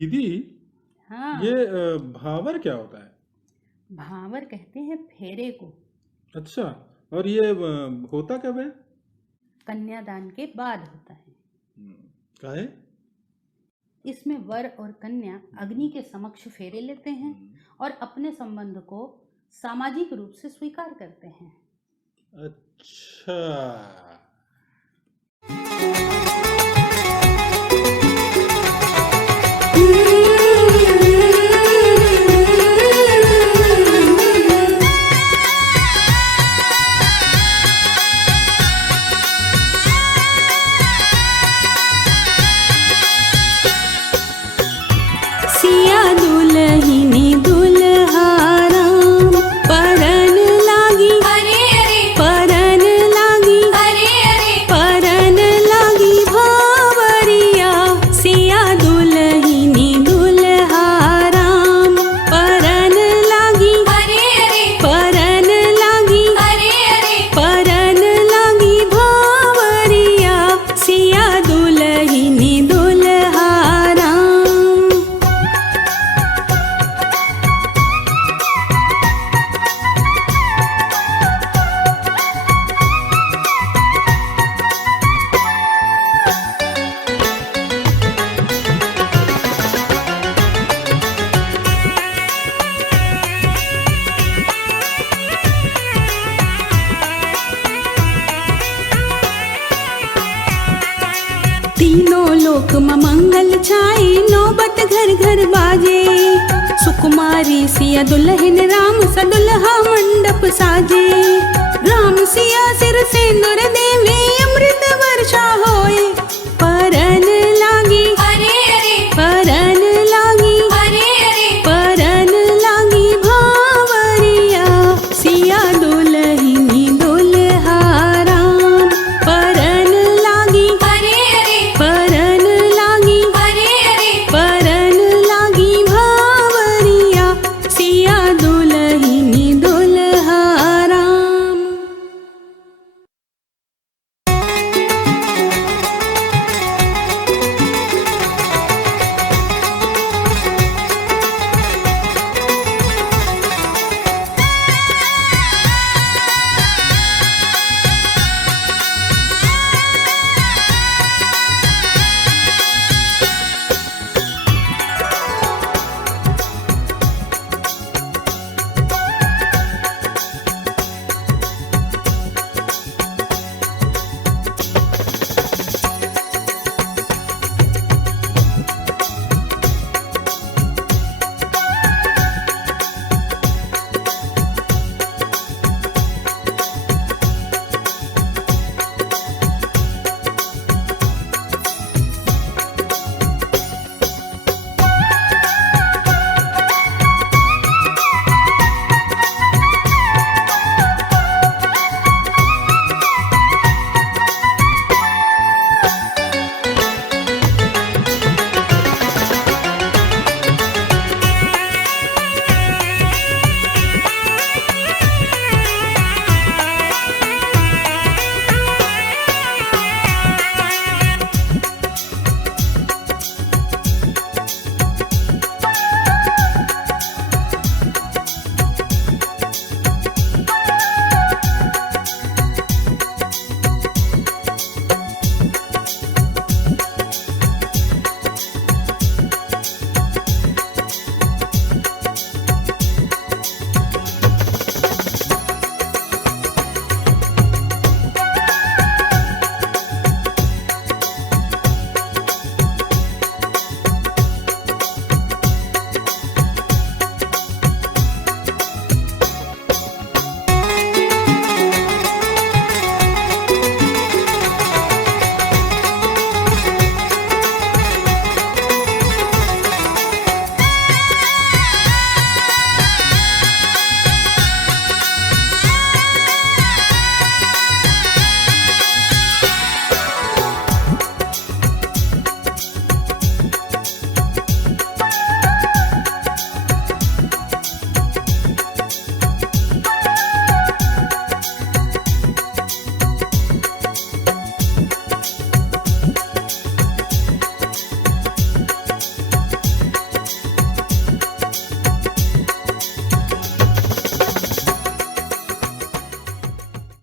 दीदी, ये हाँ। भावर क्या होता है? भावर कहते हैं फेरे को। अच्छा। और ये होता कब है? कन्यादान के बाद होता है। काहे? इसमें वर और कन्या अग्नि के समक्ष फेरे लेते हैं और अपने संबंध को सामाजिक रूप से स्वीकार करते हैं। अच्छा। सिया दुलहिनी दुल्हा राम परन लागी, अरे अरे परन लागी, अरे अरे परन लागी भावरिया। सिया दुलहिनी दुल्हा राम परन लागी, अरे अरे परन लागी, अरे अरे परन लागी भावरिया। सिया दुलहिनी दुल्हा राम। तीनों लोक में मंगल छाई, नौबत घर घर बाजे। सुकुमारी सिया दुल्हन राम सा दुल्हा मंडप साजे। राम सिया सिर सिंदूर देवे, अमृत वर्षा होए।